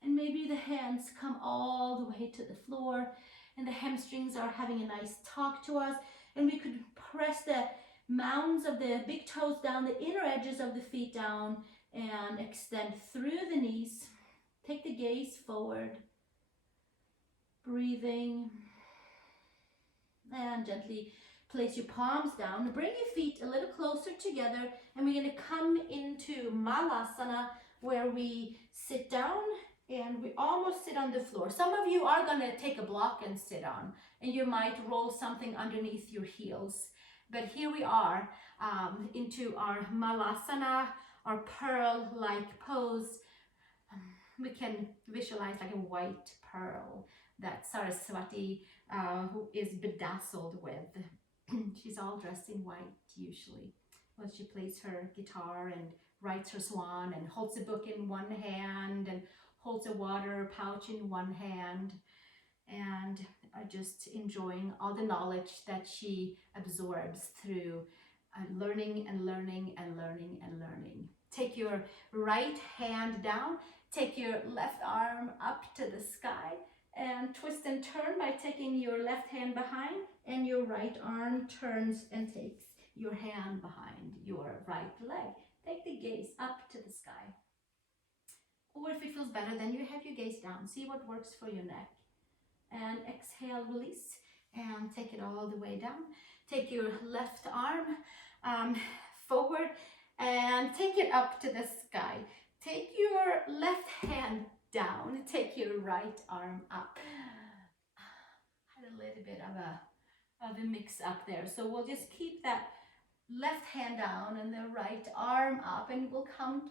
And maybe the hands come all the way to the floor and the hamstrings are having a nice talk to us. And we could press the mounds of the big toes down, the inner edges of the feet down, and extend through the knees. Take the gaze forward. Breathing, and gently place your palms down. Bring your feet a little closer together, and we're going to come into Malasana, where we sit down and we almost sit on the floor. Some of you are going to take a block and sit on, and you might roll something underneath your heels. But here we are into our Malasana, our pearl-like pose. We can visualize like a white pearl that Saraswati, who is bedazzled with. She's all dressed in white usually. Well, she plays her guitar and writes her swan and holds a book in one hand and holds a water pouch in one hand. and are just enjoying all the knowledge that she absorbs through learning and learning and learning and learning. Take your right hand down, take your left arm up to the sky, and twist and turn by taking your left hand behind, and your right arm turns and takes your hand behind your right leg. Take the gaze up to the sky. Or if it feels better, then you have your gaze down. See what works for your neck. And exhale, release, and take it all the way down. Take your left arm forward and take it up to the sky. Take your left hand down, take your right arm up. Had a little bit of a mix up there, so we'll just keep that left hand down and the right arm up, and we'll come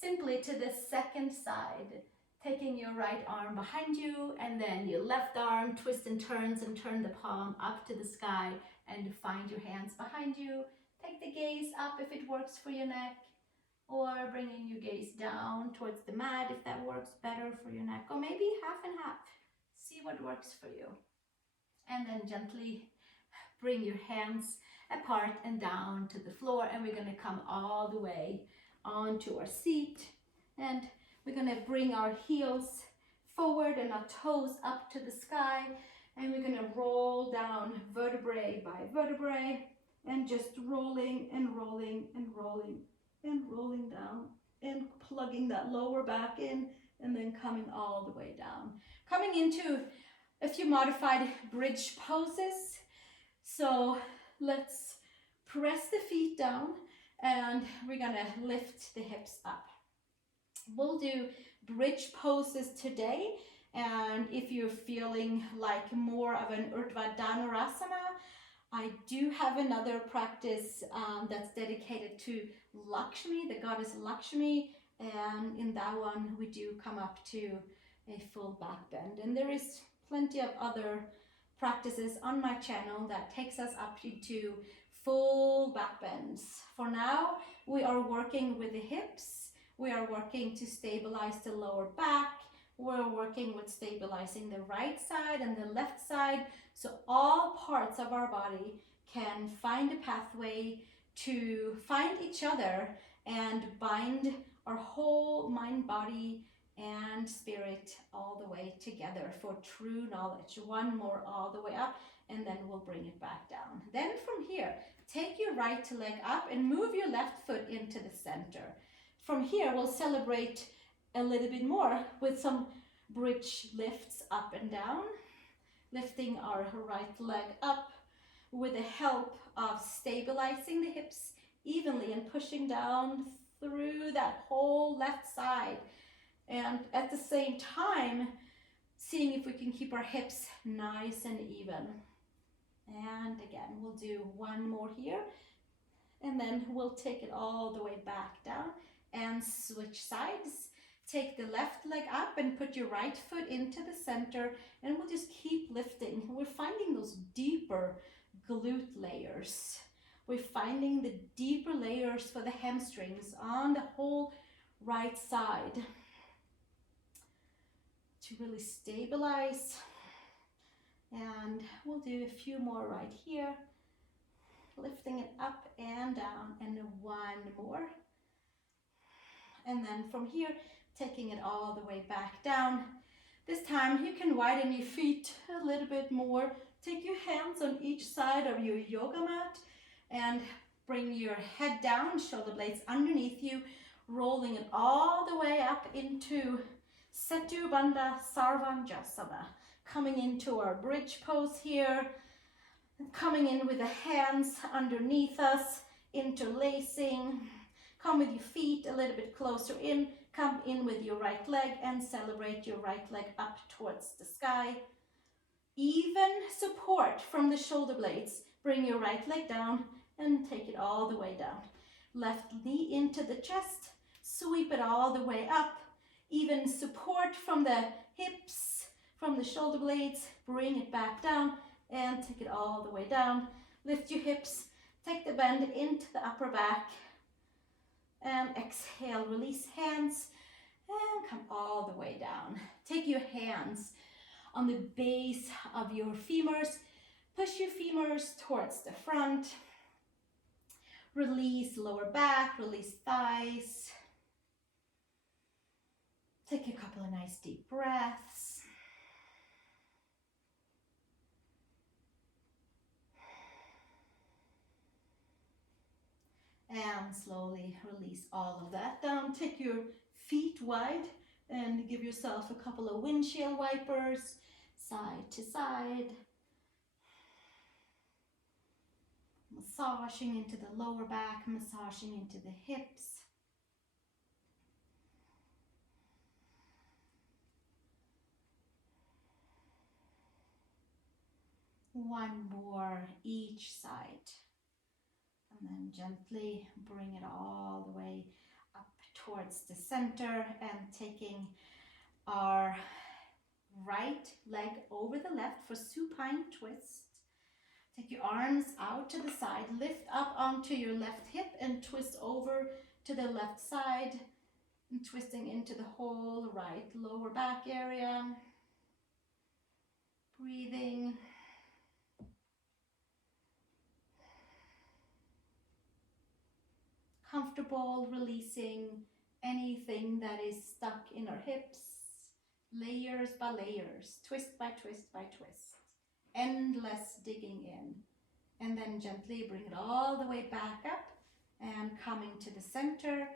simply to the second side, taking your right arm behind you, and then your left arm twist and turns and turn the palm up to the sky and find your hands behind you. Take the gaze up if it works for your neck, or bringing your gaze down towards the mat if that works better for your neck, or maybe half and half. See what works for you. And then gently bring your hands apart and down to the floor, and we're going to come all the way onto our seat, and we're going to bring our heels forward and our toes up to the sky, and we're going to roll down vertebrae by vertebrae, and just rolling and rolling and rolling and rolling down and plugging that lower back in, and then coming all the way down. Coming into a few modified bridge poses. So let's press the feet down, and we're gonna lift the hips up. We'll do bridge poses today, and if you're feeling like more of an Urdhva Dhanurasana, I do have another practice that's dedicated to Lakshmi, the goddess Lakshmi, and in that one we do come up to a full back bend. And there is plenty of other practices on my channel that takes us up into full back bends. For now, we are working with the hips. We are working to stabilize the lower back. We're working with stabilizing the right side and the left side, so all parts of our body can find a pathway to find each other and bind our whole mind, body, and spirit all the way together for true knowledge. One more all the way up, and then we'll bring it back down. Then from here, take your right leg up and move your left foot into the center. From here, we'll celebrate a little bit more with some bridge lifts up and down, lifting our right leg up with the help of stabilizing the hips evenly and pushing down through that whole left side. And at the same time, seeing if we can keep our hips nice and even. And again, we'll do one more here, and then we'll take it all the way back down and switch sides. Take the left leg up and put your right foot into the center, and we'll just keep lifting. We're finding those deeper glute layers. We're finding the deeper layers for the hamstrings on the whole right side to really stabilize. And we'll do a few more right here, lifting it up and down, and one more. And then from here, taking it all the way back down. This time you can widen your feet a little bit more. Take your hands on each side of your yoga mat and bring your head down, shoulder blades underneath you, rolling it all the way up into Setu Bandha Sarvanjasana. Coming into our bridge pose here, coming in with the hands underneath us, interlacing. Come with your feet a little bit closer in, come in with your right leg and celebrate your right leg up towards the sky. Even support from the shoulder blades. Bring your right leg down and take it all the way down. Left knee into the chest, sweep it all the way up. Even support from the hips, from the shoulder blades, bring it back down and take it all the way down. Lift your hips, take the bend into the upper back, and exhale, release hands, and come all the way down. Take your hands on the base of your femurs. Push your femurs towards the front. Release lower back, release thighs. Take a couple of nice deep breaths. And slowly release all of that down. Take your feet wide and give yourself a couple of windshield wipers, side to side. Massaging into the lower back, massaging into the hips. One more each side. And then gently bring it all the way up towards the center and taking our right leg over the left for supine twist. Take your arms out to the side, lift up onto your left hip and twist over to the left side and twisting into the whole right lower back area. Breathing. Comfortable, releasing anything that is stuck in our hips, layers by layers, twist by twist by twist, endless digging in, and then gently bring it all the way back up and coming to the center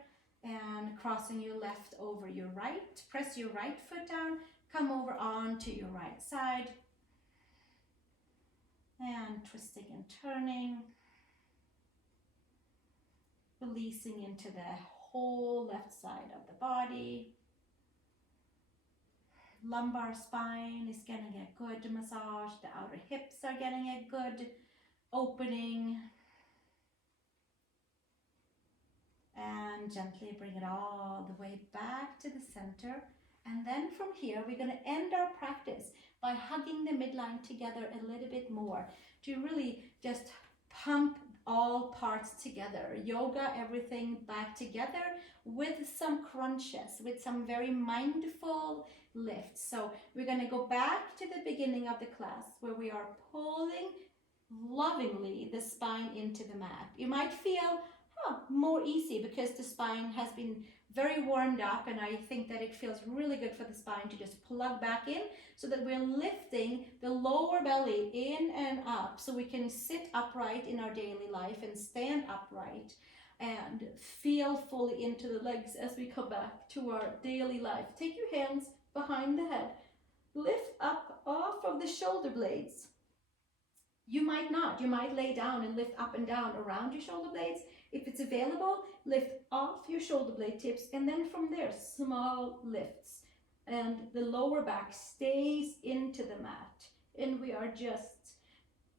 and crossing your left over your right. Press your right foot down, come over onto your right side and twisting and turning. Releasing into the whole left side of the body. Lumbar spine is getting a good massage. The outer hips are getting a good opening. And gently bring it all the way back to the center. And then from here, we're going to end our practice by hugging the midline together a little bit more to really just pump all parts together. Yoga, everything back together with some crunches, with some very mindful lifts. So we're going to go back to the beginning of the class where we are pulling lovingly the spine into the mat. You might feel more easy because the spine has been very warmed up, and I think that it feels really good for the spine to just plug back in so that we're lifting the lower belly in and up so we can sit upright in our daily life and stand upright and feel fully into the legs as we come back to our daily life. Take your hands behind the head, lift up off of the shoulder blades. You might not, you might lay down and lift up and down around your shoulder blades. If it's available, lift off your shoulder blade tips, and then from there, small lifts. And the lower back stays into the mat. And we are just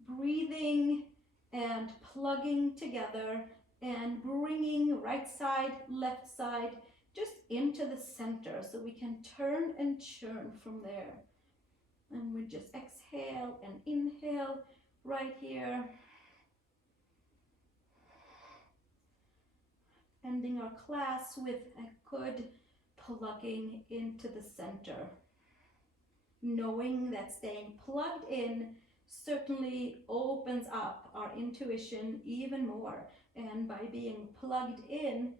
breathing and plugging together and bringing right side, left side, just into the center so we can turn and churn from there. And we just exhale and inhale right here. Ending our class with a good plugging into the center. Knowing that staying plugged in certainly opens up our intuition even more. And by being plugged in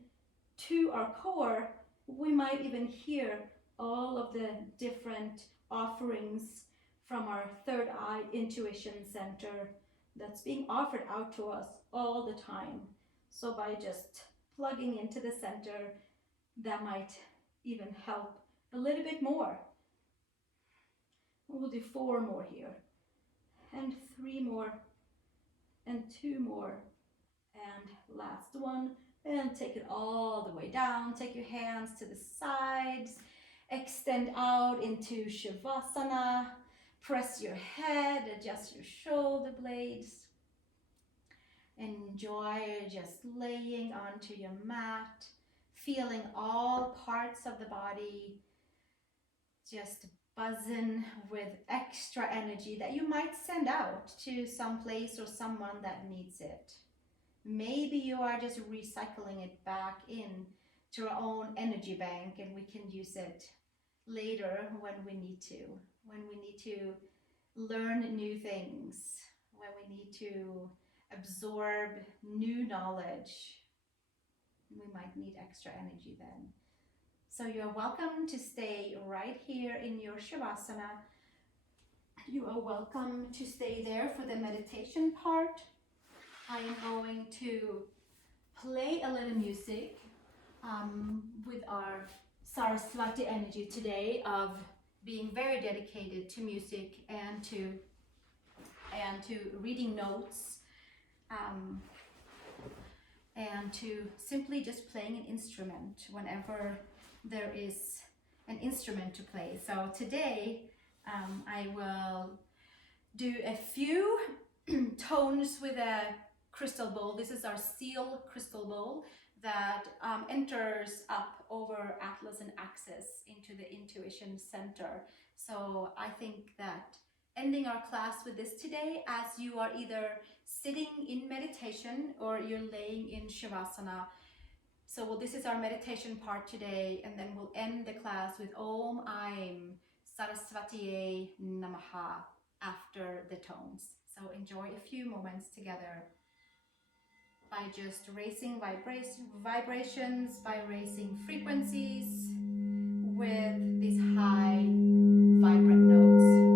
to our core, we might even hear all of the different offerings from our third eye intuition center that's being offered out to us all the time. So by just plugging into the center, that might even help a little bit more. We'll do 4 more here, and 3 more, and 2 more, and last one. And take it all the way down. Take your hands to the sides, extend out into Shavasana. Press your head, adjust your shoulder blades. Enjoy just laying onto your mat, feeling all parts of the body just buzzing with extra energy that you might send out to some place or someone that needs it. Maybe you are just recycling it back in to our own energy bank, and we can use it later when we need to. when we need to learn new things, when we need to absorb new knowledge. We might need extra energy then. So you're welcome to stay right here in your Shavasana. You are welcome to stay there for the meditation part. I am going to play a little music with our Saraswati energy today of being very dedicated to music and to reading notes, and to simply just playing an instrument whenever there is an instrument to play. So today I will do a few tones with a crystal bowl. This is our seal crystal bowl that enters up over Atlas and Axis into the intuition center. So I think that ending our class with this today, as you are either sitting in meditation or you're laying in Shavasana. So this is our meditation part today, and then we'll end the class with Om AIM SARASWATYAI NAMAH after the tones. So enjoy a few moments together by just raising vibrations, by raising frequencies with these high vibrant notes.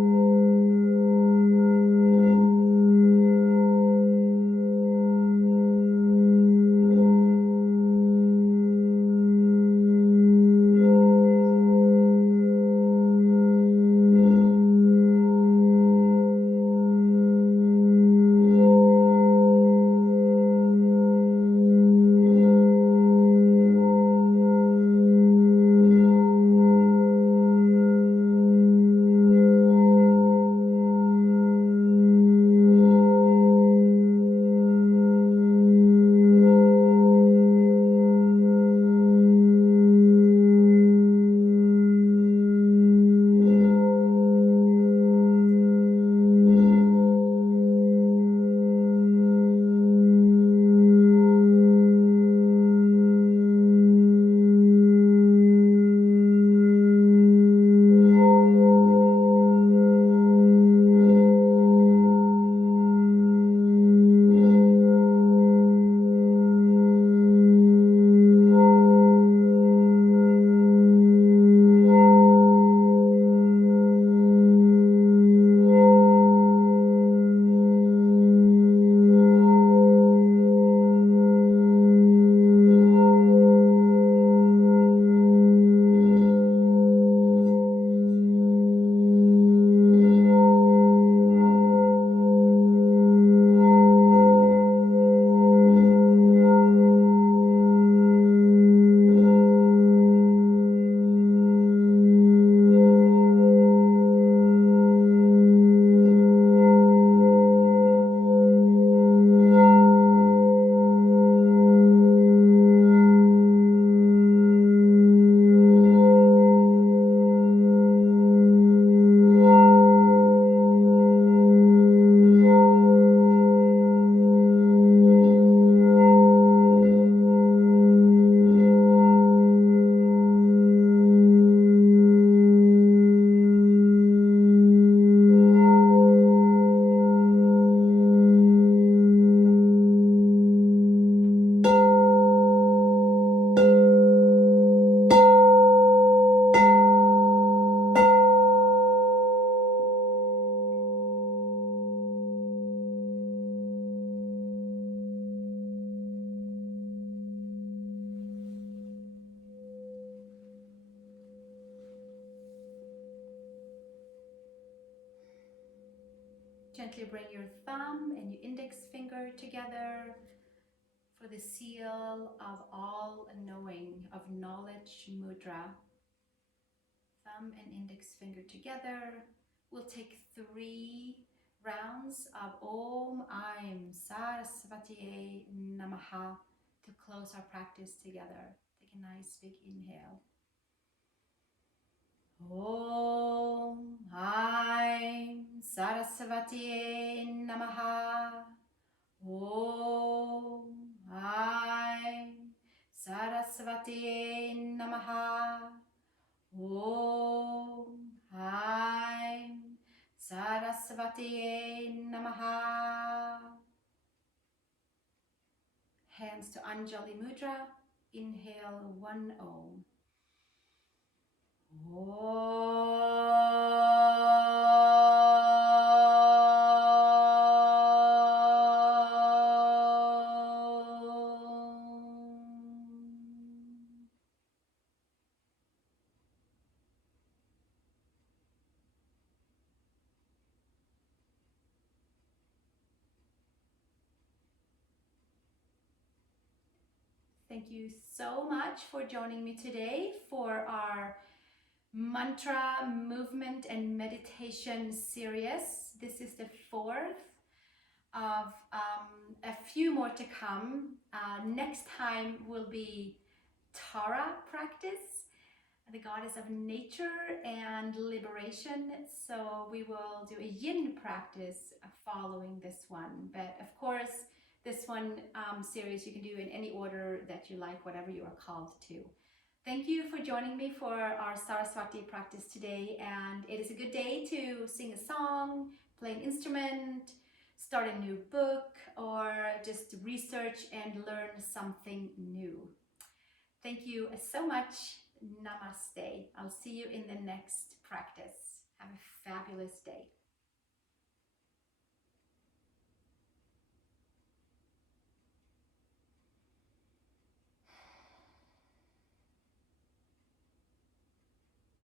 Gently bring your thumb and your index finger together for the seal of all knowing, of knowledge mudra. Thumb and index finger together. We'll take 3 rounds of Om AIM SARASWATYAI NAMAH to close our practice together. Take a nice big inhale. Om AIM SARASWATYAI NAMAH. Om AIM SARASWATYAI NAMAH. Om AIM Hands to Anjali Mudra. Inhale 1 Om. Thank you so much for joining me today for our mantra movement and meditation series. This is the fourth of a few more to come. Next time will be Tara practice, the goddess of nature and liberation. So we will do a yin practice following this one. But of course, this one series you can do in any order that you like, whatever you are called to. Thank you for joining me for our Saraswati practice today. And it is a good day to sing a song, play an instrument, start a new book, or just research and learn something new. Thank you so much. Namaste. I'll see you in the next practice. Have a fabulous day.